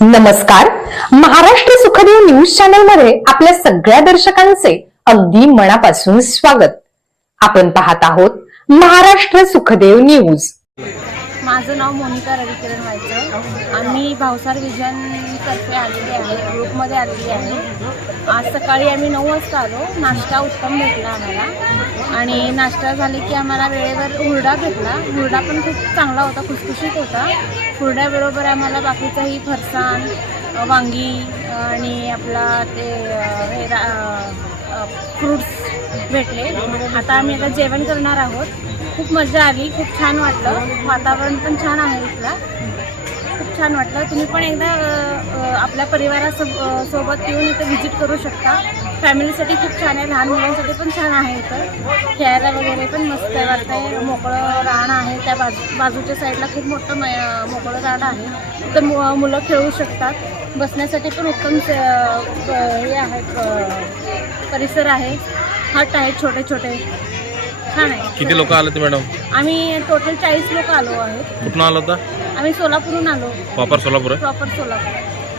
नमस्कार. महाराष्ट्र सुखदेव न्यूज चॅनलमध्ये आपल्या सगळ्या दर्शकांचे अगदी मनापासून स्वागत. आपण पाहत आहोत महाराष्ट्र सुखदेव न्यूज. माझं नाव मोनिका रविकिरण व्हायचं. आम्ही भावसार विजन तर्फे आलेले आहे ग्रुपमध्ये आलेली आहे. आज सकाळी आम्ही नऊ वाजता आलो. नाश्ता उत्तम भेटला आम्हाला. आणि नाश्ता झाले की आम्हाला वेळेवर हुरडा भेटला. हुरडा पण खूप चांगला होता खुसखुशीत होता. हुरड्याबरोबर आम्हाला बाकीचाही फरसाण वांगी आणि आपला ते अ, फ्रूट्स भेटले. आता आम्ही आता जेवण करणार आहोत. खूप मजा आली खूप छान वाटलं. वातावरण पण छान आहे इथला. खूप छान वाटलं. तुम्ही पण एकदा आपल्या परिवारासोब सोबत येऊन इथं व्हिजिट करू शकता. फॅमिलीसाठी खूप छान आहे. लहान मुलांसाठी पण छान आहे इथं. खेळायला वगैरे पण मस्त आहे वाटतंय. मोकळं रान आहे. त्या बाजू बाजूच्या साईडला खूप मोठं मोकळं रान आहे. तर मु मुलं खेळू शकतात. बसण्यासाठी पण उत्तम स- हे आहे परिसर आहे. हट आहेत छोटे छोटे छान आहे किती लोक आले ते मॅडम? आम्ही टोटल चाळीस लोक आलो आहेत. कुठून आला होता? आम्ही सोलापूरहून आलो. वापर सोलापूर आहे प्रॉपर सोलापूर.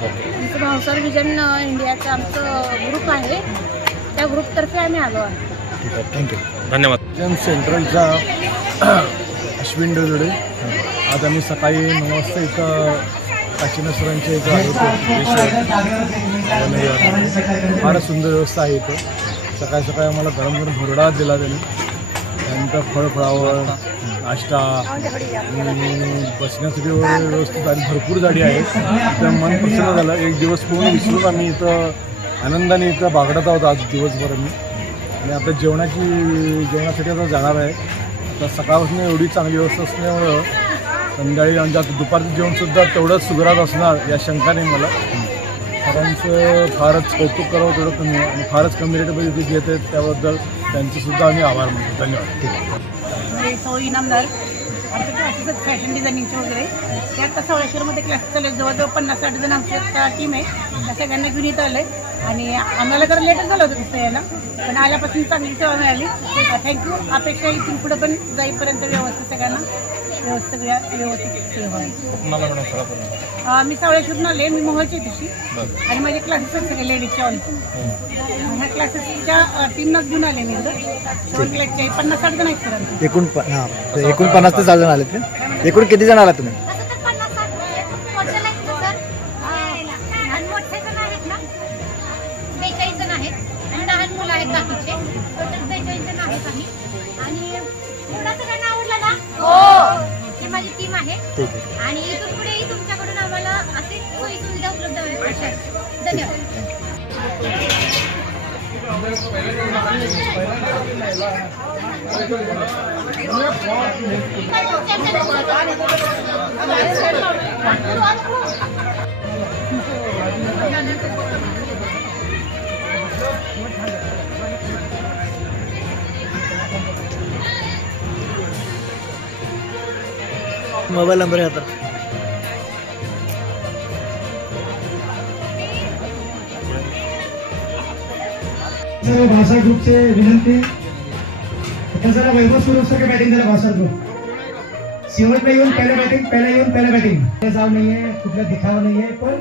आमचं भावसार विजन अ, इंडियाचं आमचं ग्रुप आहे. त्या ग्रुपतर्फे आम्ही आलो आहे थँक्यू धन्यवाद. जन सेंट्रलचा अश्विन डोजडे आज आम्ही सकाळी नऊ वाजता इथं सरांच्या इथं आलो होतो. फारच सुंदर व्यवस्था आहे इथं. सकाळी सकाळी आम्हाला गरम गरम भुरडा दिला त्यांनी. त्यानंतर फळफळावळ नाश्ता बसण्यासाठी वगैरे व्यवस्थित आणि भरपूर गाडी आहे तर मन प्रसन्न झालं. एक दिवस पूर्ण विसरून आम्ही इथं आनंदाने इथं बागडत आहोत आज दिवसभर आम्ही. आणि आता जेवणाची जेवणासाठी आता जाणार आहे. आता सकाळपासून एवढी चांगली व्यवस्था असल्यामुळं संध्याकाळी म्हणजे आता दुपारचं जेवणसुद्धा तेवढंच सुगरात असणार या शंकाने मला. सरांचं फारच कौतुक करावं तेवढं कमी आणि फारच कमी रेटमध्ये ते घेत आहेत त्याबद्दल त्यांचंसुद्धा आम्ही आभार मानतो. धन्यवाद. म्हणजे सौ इनामदार आमचे फॅशन डिझायनिंगचे वगैरे ते आता सवळेश्वरमध्ये क्लासेस चालू आहेत. जवळजवळ पन्नास साठ जण आमची आता टीम आहे. त्या सगळ्यांना घेऊन इथं आलं आहे आणि आम्हाला जरा लेटच झालं होतं तिथं यायला पण आल्यापासून चांगली सेवा मिळाली. थँक्यू अपेक्षा इथून पुढे पण जाईपर्यंत व्यवस्थित सगळ्यांना. व्यवस्थित व्यवस्थित. कुठून आला मॅडम सोलापूर अं, मी सावळेश्वरून आले मी मोहळची तशी. आणि माझे क्लासेस आहेत सगळे लेडीजचे ऑल ह्या क्लासेसच्या टीमनाच घेऊन आले मी दोन क्लासचे पन्नास साठ जण आहेत सर आमचे. एकूण प- हा. तर एकूण पन्नास ते साठ जण आलेत का एकूण किती जण आला तुम्ही? ठीक आहे आणि इथून पुढेही तुमच्याकडून आम्हाला असे सोयी सुविधा उपलब्ध व्हाव्या धन्यवाद. मोबाईल नंबर ಹೇಳ್ತಾರೆ आता. भाषा ग्रुपचे विनंती. आपण जरा वैभव सुरू के बॅटिंग झालं भाषा ग्रुप? शेवटला येऊन पहिले बॅटिंग पहिले येऊन पहिले बॅटिंग जाव नाहीये कुठला दिखावा नाहीये पण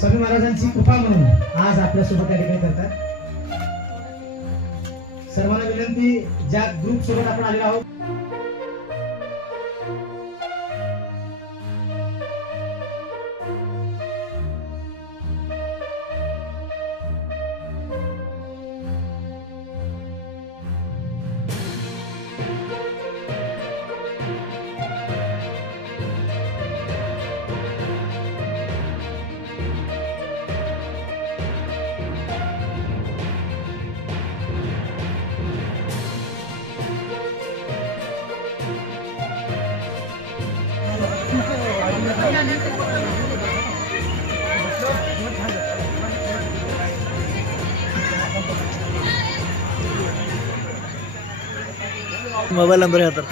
स्वामी महाराजांची कृपा म्हणून आज आपल्यासोबत त्या ठिकाणी करतात. सर्वांना विनंती ज्या ग्रुप सोबत आपण आलेलो आहोत mobile number ya, hatar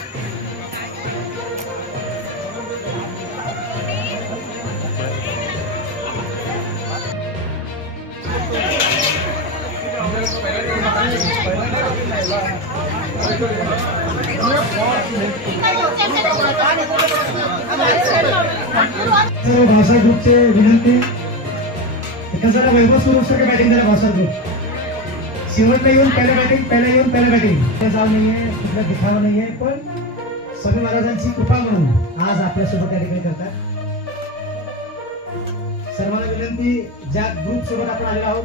हो, भाषा ग्रुपचे विनंती. जरा वैभव सुरू के बॅटिंग जरा भाषा ग्रुप शेवटला येऊन पहिल्या बॅटिंग पहिला येऊन पहिल्या बॅटिंग ते जाव नाहीये कुठला दिखावा नाहीये पण स्वामी महाराजांची कृपा म्हणून आज आपल्यासोबत त्या ठिकाणी करतात. सर्वांना विनंती ज्या ग्रुप सोबत आपण आलेलो आहोत